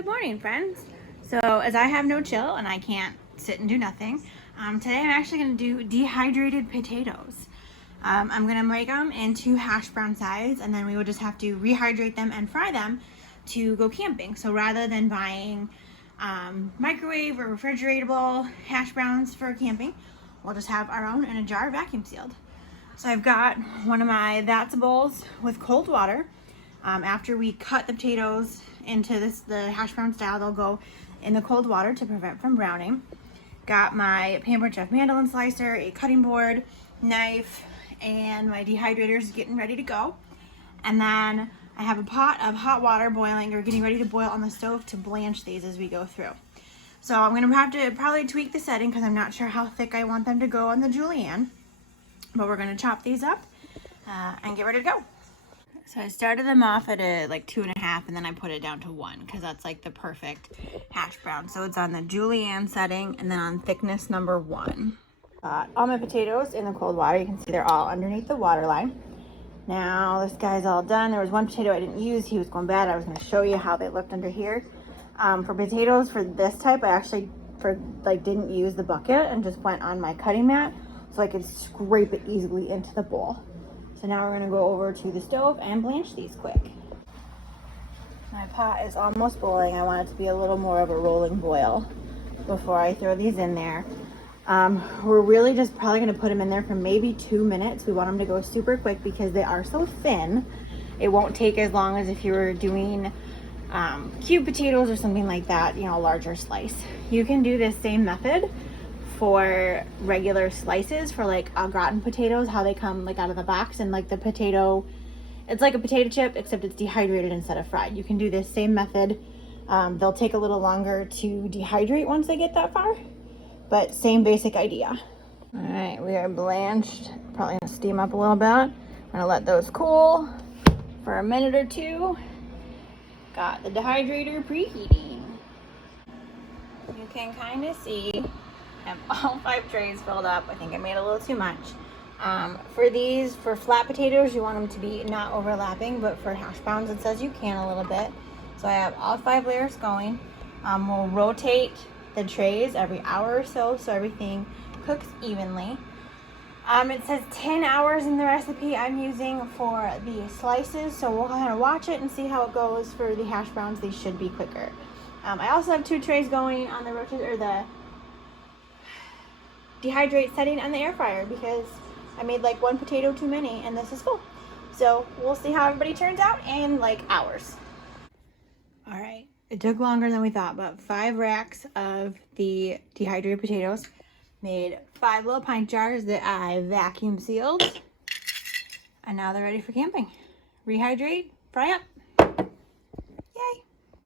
Good morning, friends. So as I have no chill and I can't sit and do nothing, today I'm actually going to do dehydrated potatoes. I'm going to make them into hash brown size, and then we will just have to rehydrate them and fry them to go camping. So rather than buying microwave or refrigeratable hash browns for camping, we'll just have our own in a jar, vacuum sealed. So I've got one of my That's bowls with cold water. After we cut the potatoes into the hash brown style, they'll go in the cold water to prevent from browning. Got my Pampered Chef mandoline slicer, a cutting board, knife, and my dehydrator's getting ready to go. And then I have a pot of hot water boiling or getting ready to boil on the stove to blanch these as we go through. So I'm gonna have to probably tweak the setting because I'm not sure how thick I want them to go on the julienne. But we're gonna chop these up and get ready to go. So I started them off at a 2.5, and then I put it down to 1 because that's like the perfect hash brown. So it's on the julienne setting and then on thickness number 1. All my potatoes in the cold water. You can see they're all underneath the water line. Now this guy's all done. There was one potato I didn't use. He was going bad. I was going to show you how they looked under here. For potatoes for this type, I actually didn't use the bucket and just went on my cutting mat so I could scrape it easily into the bowl. So now we're going to go over to the stove and blanch these quick. My pot is almost boiling. I want it to be a little more of a rolling boil before I throw these in there. We're really just probably going to put them in there for maybe 2 minutes. We want them to go super quick because they are so thin. It won't take as long as if you were doing cube potatoes or something like that, a larger slice. You can do this same method for regular slices for gratin potatoes, how they come out of the box, and the potato, it's like a potato chip except it's dehydrated instead of fried. You can do this same method. They'll take a little longer to dehydrate once they get that far, but same basic idea. All right, we are blanched. Probably gonna steam up a little bit. I'm gonna let those cool for a minute or two. Got the dehydrator preheating. You can kind of see I have all 5 trays filled up. I think I made a little too much. For flat potatoes, you want them to be not overlapping, but for hash browns, it says you can a little bit. So I have all 5 layers going. We'll rotate the trays every hour or so everything cooks evenly. It says 10 hours in the recipe I'm using for the slices, so we'll kind of watch it and see how it goes. For the hash browns, they should be quicker. I also have 2 trays going on the the dehydrate setting on the air fryer because I made 1 potato too many and this is full. So we'll see how everybody turns out in hours. All right, it took longer than we thought, but 5 racks of the dehydrated potatoes. Made 5 little pint jars that I vacuum sealed. And now they're ready for camping. Rehydrate, fry up.